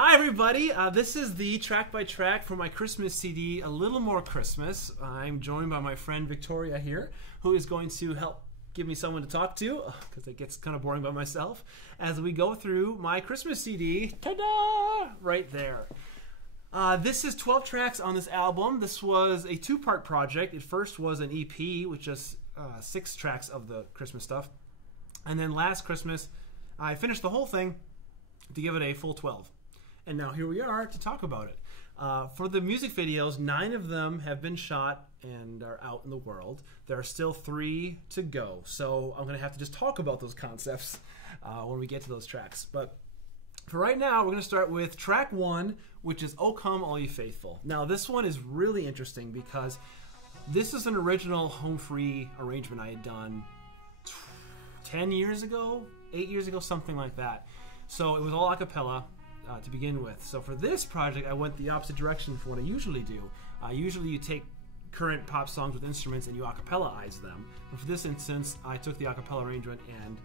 Hi everybody, this is the track by track for my Christmas CD, A Little More Xmas. I'm joined by my friend Victoria here, who is going to help give me someone to talk to, because it gets kind of boring by myself, as we go through my Christmas CD. Ta-da! Right there. This is 12 tracks on this album. This was a two-part project. It first was an EP, which is 6 tracks of the Christmas stuff. And then last Christmas, I finished the whole thing to give it a full 12. And now here we are to talk about it. For the music videos, 9 of them have been shot and are out in the world. There are still 3 to go. So I'm going to have to just talk about those concepts when we get to those tracks. But for right now, we're going to start with track 1, which is O Come All Ye Faithful. Now this one is really interesting because this is an original home free arrangement I had done 10 years ago, 8 years ago, something like that. So it was all a cappella to begin with. So for this project, I went the opposite direction from what I usually do. Usually you take current pop songs with instruments and you a cappella-ize them. But for this instance, I took the a cappella arrangement and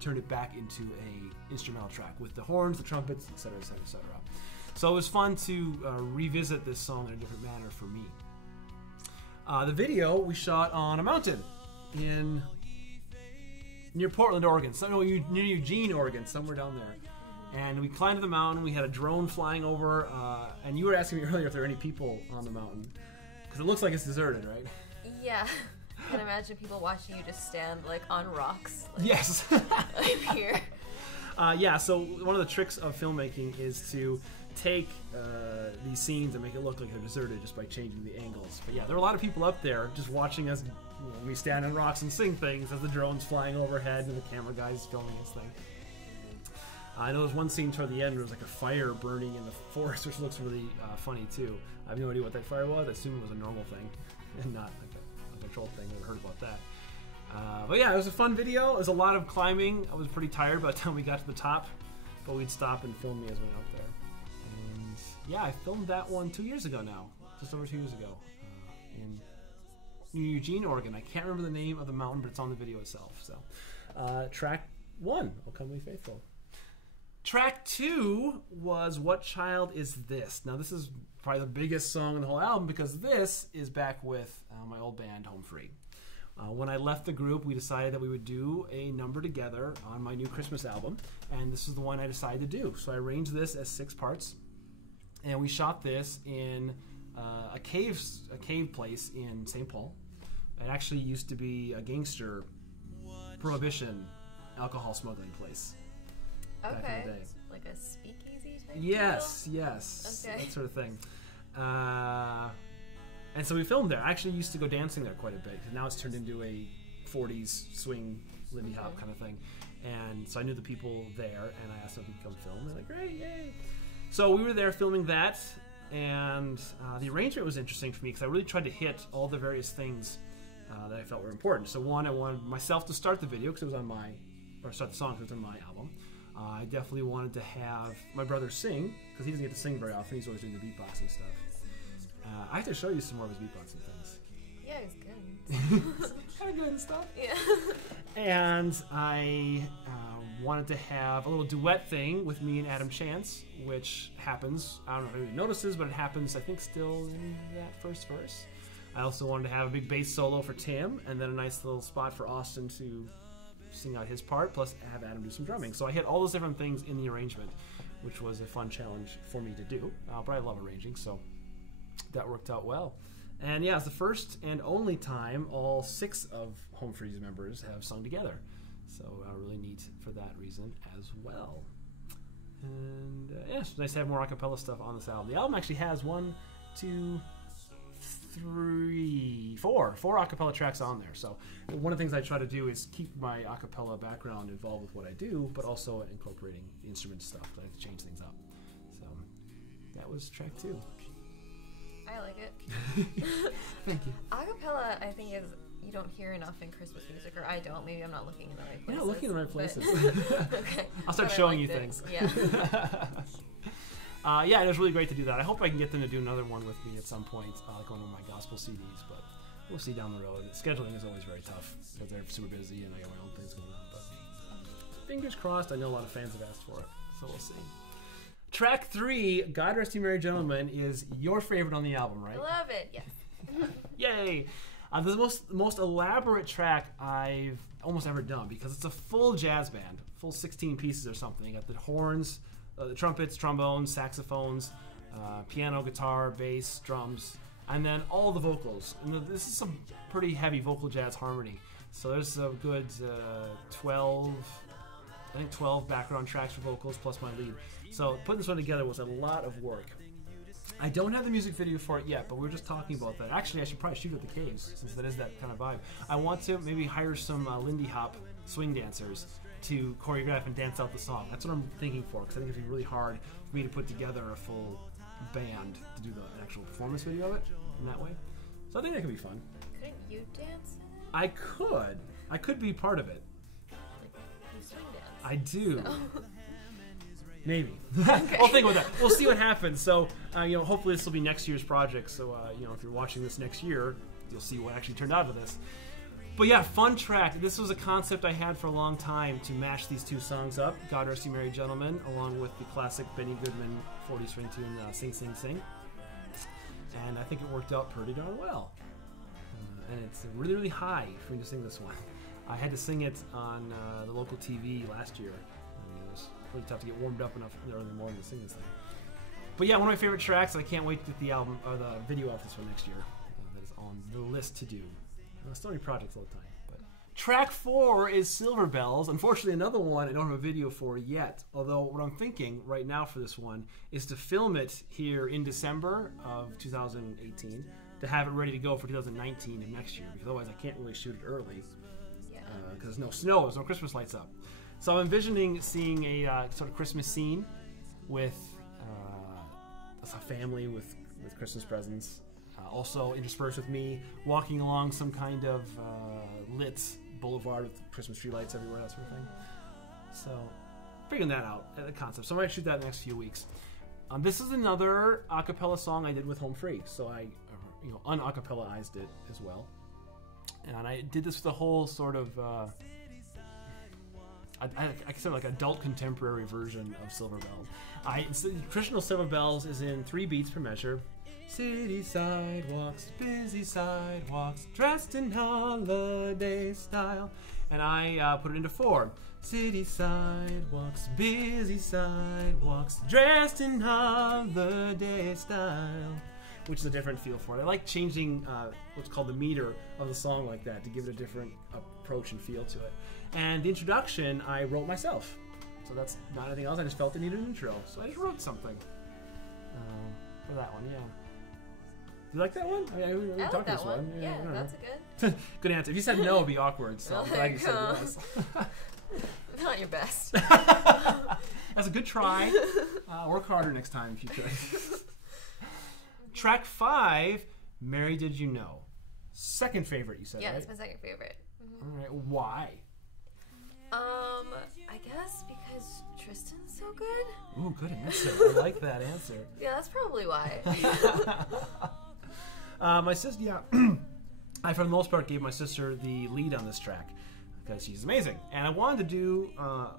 turned it back into a instrumental track with the horns, the trumpets, etc., etc., etc. So it was fun to revisit this song in a different manner for me. The video we shot on a mountain near Portland, Oregon. Near Eugene, Oregon, somewhere down there. And we climbed to the mountain. We had a drone flying over. And you were asking me earlier if there are any people on the mountain. Because it looks like it's deserted, right? Yeah. I can imagine people watching you just stand like on rocks. Like, yes. Like here. Yeah, so one of the tricks of filmmaking is to take these scenes and make it look like they're deserted just by changing the angles. But yeah, there are a lot of people up there just watching us. We stand on rocks and sing things as the drone's flying overhead and the camera guy's filming his thing. I know there's one scene toward the end where there's like a fire burning in the forest, which looks really funny too. I have no idea what that fire was. I assume it was a normal thing and not like a controlled thing. I never heard about that. But yeah, it was a fun video. It was a lot of climbing. I was pretty tired by the time we got to the top, but we'd stop and film me as we went up there. And yeah, I filmed that one 2 years ago now, just over 2 years ago, in Eugene, Oregon. I can't remember the name of the mountain, but it's on the video itself. So, track 1, O Come All Ye Faithful. Track 2 was What Child Is This? Now this is probably the biggest song on the whole album because this is back with my old band Home Free. When I left the group, we decided that we would do a number together on my new Christmas album, and this is the one I decided to do. So I arranged this as 6 parts, and we shot this in a cave place in St. Paul. It actually used to be a gangster prohibition alcohol smuggling place. Okay. Back in the day. Like a speakeasy type Yes, deal? yes. Okay. That sort of thing. And so we filmed there. I actually used to go dancing there quite a bit, because now it's turned into a 40s swing Lindy Hop kind of thing. And so I knew the people there, and I asked them if we could come film. They're like, great, yay. So we were there filming that, and the arrangement was interesting for me, because I really tried to hit all the various things that I felt were important. So one, I wanted myself to start the video, because it was on start the song, because it was on my album. I definitely wanted to have my brother sing, because he doesn't get to sing very often. He's always doing the beatboxing stuff. I have to show you some more of his beatboxing things. Yeah, he's good. Kind of good and stuff. Yeah. And I wanted to have a little duet thing with me and Adam Chance, which happens, I don't know if anybody notices, but it happens, I think, still in that first verse. I also wanted to have a big bass solo for Tim, and then a nice little spot for Austin to sing out his part, plus have Adam do some drumming. So I hit all those different things in the arrangement, which was a fun challenge for me to do. But I love arranging, so that worked out well. And yeah, it's the first and only time all 6 of Home Free's members have sung together. So really neat for that reason as well. And yeah, it's nice to have more a cappella stuff on this album. The album actually has 1, 2, 3, 4 a cappella tracks on there. So one of the things I try to do is keep my a cappella background involved with what I do, but also incorporating the instrument stuff. I like to change things up. So that was track 2. I like it. Thank you. Acapella, I think, is you don't hear enough in Christmas music, or I don't. Maybe I'm not looking in the right places. You're not looking in the right places. Okay. I'll start showing you things. Yeah. Yeah, it was really great to do that. I hope I can get them to do another one with me at some point, like one of my gospel CDs, but we'll see down the road. Scheduling is always very tough because they're super busy and I got my own things going on. But fingers crossed, I know a lot of fans have asked for it, so we'll see. track 3, God Rest You Merry Gentlemen, is your favorite on the album, right? I love it. Yes. Yay! The most elaborate track I've almost ever done, because it's a full jazz band, full 16 pieces or something. You got the horns, the trumpets, trombones, saxophones, piano, guitar, bass, drums, and then all the vocals. And this is some pretty heavy vocal jazz harmony. So there's a good 12 background tracks for vocals plus my lead. So putting this one together was a lot of work. I don't have the music video for it yet, but we were just talking about that. Actually, I should probably shoot at the Caves, since that is that kind of vibe. I want to maybe hire some Lindy Hop swing dancers to choreograph and dance out the song. That's what I'm thinking for, because I think it'd be really hard for me to put together a full band to do the actual performance video of it in that way. So I think that could be fun. Couldn't you dance in it? I could. I could be part of it. Like, you swing dance. I do. So. Maybe. Okay. We'll think about that. We'll see what happens. So, hopefully this will be next year's project. So, if you're watching this next year, you'll see what actually turned out of this. But yeah, fun track. This was a concept I had for a long time to mash these two songs up, God Rest You Merry Gentlemen, along with the classic Benny Goodman 40 string tune, Sing Sing Sing. And I think it worked out pretty darn well. And it's really, really high for me to sing this one. I had to sing it on the local TV last year. It was really tough to get warmed up enough in the early morning to sing this thing. But yeah, one of my favorite tracks. I can't wait to get the album or the video off this one next year. That is on the list to do. So many projects all the time. But track 4 is Silver Bells. Unfortunately, another one I don't have a video for yet. Although what I'm thinking right now for this one is to film it here in December of 2018 to have it ready to go for 2019 and next year. Because otherwise I can't really shoot it early. Because there's no snow, there's no Christmas lights up. So I'm envisioning seeing a sort of Christmas scene with a family with Christmas presents. Also interspersed with me walking along some kind of lit boulevard with Christmas tree lights everywhere, that sort of thing. So figuring that out, the concept. So I might shoot that in the next few weeks. This is another a cappella song I did with Home Free. So I un-acapella-ized it as well. And I did this with the whole sort of, I consider like adult contemporary version of Silver Bells. The traditional Silver Bells is in 3 beats per measure. City sidewalks, busy sidewalks, dressed in holiday style. And I put it into 4. City sidewalks, busy sidewalks, dressed in holiday style. Which is a different feel for it. I like changing what's called the meter of the song like that to give it a different approach and feel to it. And the introduction I wrote myself. So that's not anything else. I just felt it needed an intro. So I just wrote something for that one, yeah. Do you like that one? I like that one. Yeah, that's a good. Good answer. If you said no, it'd be awkward. So I'm glad you said yes. Not your best. That's a good try. Work harder next time if you could. Track 5, Mary Did You Know? Second favorite, you said, yeah, right? that's my second favorite. Mm-hmm. All right, why? I guess because Tristan's so good. Ooh, good answer. I like that answer. Yeah, that's probably why. My sister, yeah. I, for the most part, gave my sister the lead on this track because she's amazing. And I wanted to do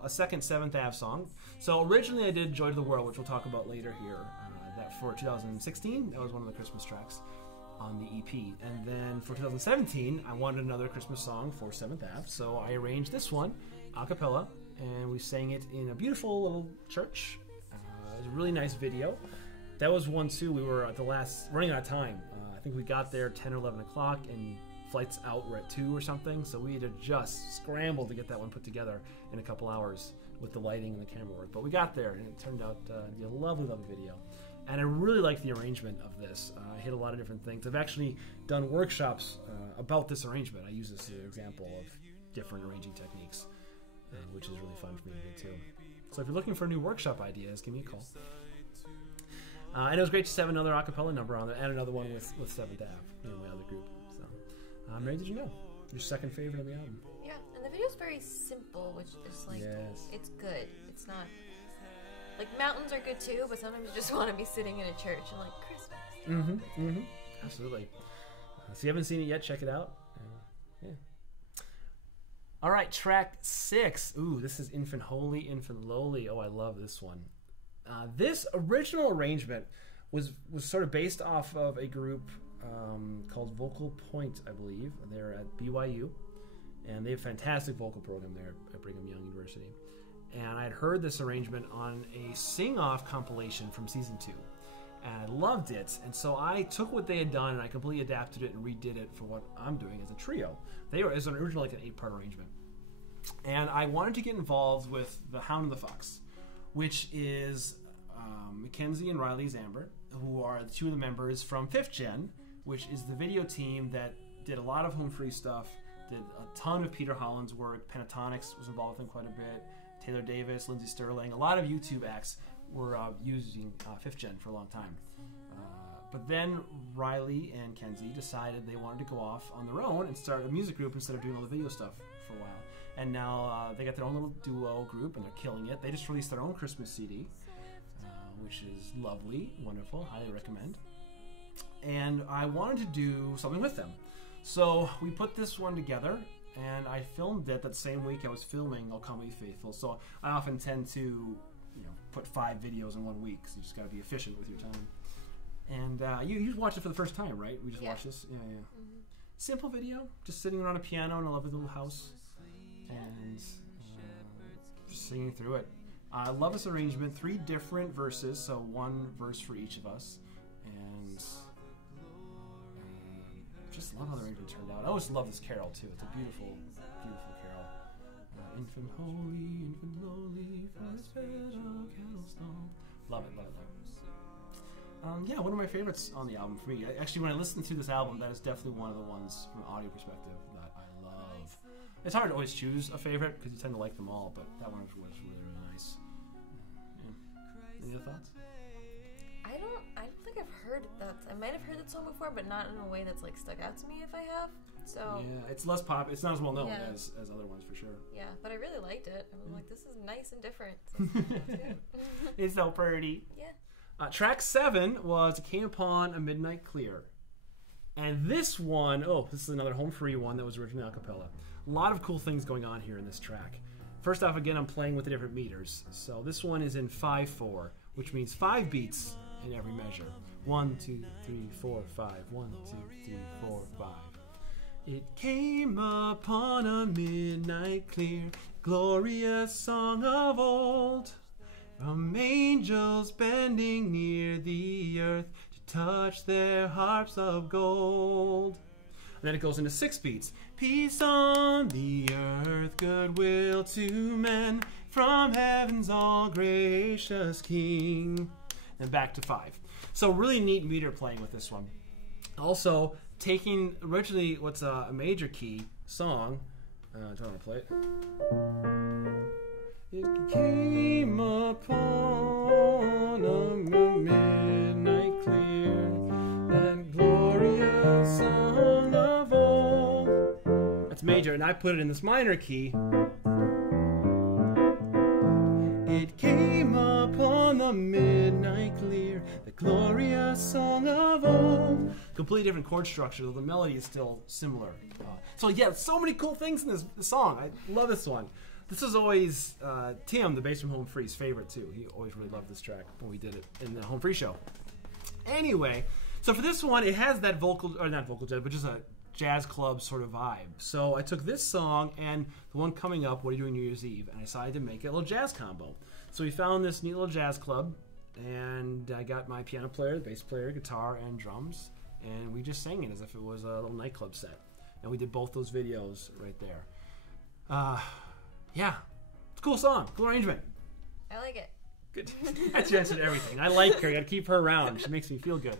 a second 7th Ave song. So originally I did Joy to the World, which we'll talk about later here. That for 2016, that was one of the Christmas tracks on the EP. And then for 2017, I wanted another Christmas song for 7th Ave. So I arranged this one, a cappella, and we sang it in a beautiful little church. It was a really nice video. That was one, too. We were at the running out of time. I think we got there 10 or 11 o'clock, and flights out were at 2 or something. So we had to just scramble to get that one put together in a couple hours with the lighting and the camera work. But we got there, and it turned out to be a lovely, lovely video. And I really like the arrangement of this. I hit a lot of different things. I've actually done workshops about this arrangement. I use this as an example of different arranging techniques, which is really fun for me to do too. So if you're looking for new workshop ideas, give me a call. And it was great to have another a cappella number on there and another one with 7th Ave, my other group. So, Mary, did you know? Your second favorite of the album. Yeah, and the video's very simple, which is like, It's good. It's not... Like, mountains are good too, but sometimes you just want to be sitting in a church and like, Christmas. Absolutely. So if you haven't seen it yet, check it out. Yeah. All right, track 6. Ooh, this is Infant Holy, Infant Lowly. Oh, I love this one. This original arrangement was sort of based off of a group called Vocal Point, I believe. They're at BYU, and they have a fantastic vocal program there at Brigham Young University. And I had heard this arrangement on a sing-off compilation from season 2. And I loved it, and so I took what they had done and I completely adapted it and redid it for what I'm doing as a trio. They were as an original, like an 8-part arrangement. And I wanted to get involved with the Hound and the Fox, which is Mackenzie and Riley Zambert, who are 2 of the members from 5th Gen, which is the video team that did a lot of home free stuff, did a ton of Peter Holland's work. Pentatonics was involved with them quite a bit. Taylor Davis, Lindsey Sterling, a lot of YouTube acts were using 5th Gen for a long time. But then Riley and Kenzie decided they wanted to go off on their own and start a music group instead of doing all the video stuff for a while. And now they got their own little duo group and they're killing it. They just released their own Christmas CD, which is lovely, wonderful, highly recommend. And I wanted to do something with them. So we put this one together, and I filmed it that same week I was filming "Oh Come Ye Faithful." So I often tend to put 5 videos in 1 week, so you just got to be efficient with your time. And you just watched it for the first time, right? We just watched this? Yeah. Mm-hmm. Simple video, just sitting around a piano in a lovely little house and just singing through it. I love this arrangement, 3 different verses, so 1 verse for each of us. And just love how the arrangement turned out. I always love this carol too. It's a beautiful, beautiful carol. Infant holy, infant lowly, for his fatal candlestone. Love it, love it, love it. Yeah, one of my favorites on the album for me. Actually, when I listen to this album, that is definitely one of the ones from an audio perspective that I love. It's hard to always choose a favorite because you tend to like them all, but that one was really, really nice. Yeah. Any other thoughts? I don't think I've heard that. I might have heard that song before, but not in a way that's like stuck out to me if I have. So yeah, it's less pop. It's not as well known as other ones for sure. Yeah, but I really liked it. I was like, this is nice and different. So it's so pretty. Yeah. Track 7 was "Came Upon a Midnight Clear," and this one, this is another home free one that was originally a cappella. A lot of cool things going on here in this track. First off, again, I'm playing with the different meters. So this one is in 5/4, which means 5 beats in every measure. 1, 2, 3, 4, 5. 1, 2, 3, 4, 5. It came upon a midnight clear, glorious song of old, from angels bending near the earth to touch their harps of gold. And then it goes into 6 beats. Peace on the earth, goodwill to men, from heaven's all gracious King. And back to 5. So really neat meter playing with this one. Also, taking originally what's a major key song. Do you want to play it? It came upon a midnight clear, that glorious song of old. That's major, and I put it in this minor key. It came upon the midnight clear, the glorious song of old. Completely different chord structure, though the melody is still similar. So yeah, so many cool things in this song. I love this one. This is always Tim, the bass from Home Free's favorite too. He always really loved this track when we did it in the Home Free show. Anyway, so for this one, it has that not vocal jazz, but just a jazz club sort of vibe. So I took this song and the one coming up, What Are You Doing New Year's Eve? And I decided to make it a little jazz combo. So we found this neat little jazz club, and I got my piano player, the bass player, guitar, and drums, and we just sang it as if it was a little nightclub set. And we did both those videos right there. Yeah, it's a cool song, cool arrangement. I like it. Good. That's the answer to everything. I like her. I got to keep her around. She makes me feel good.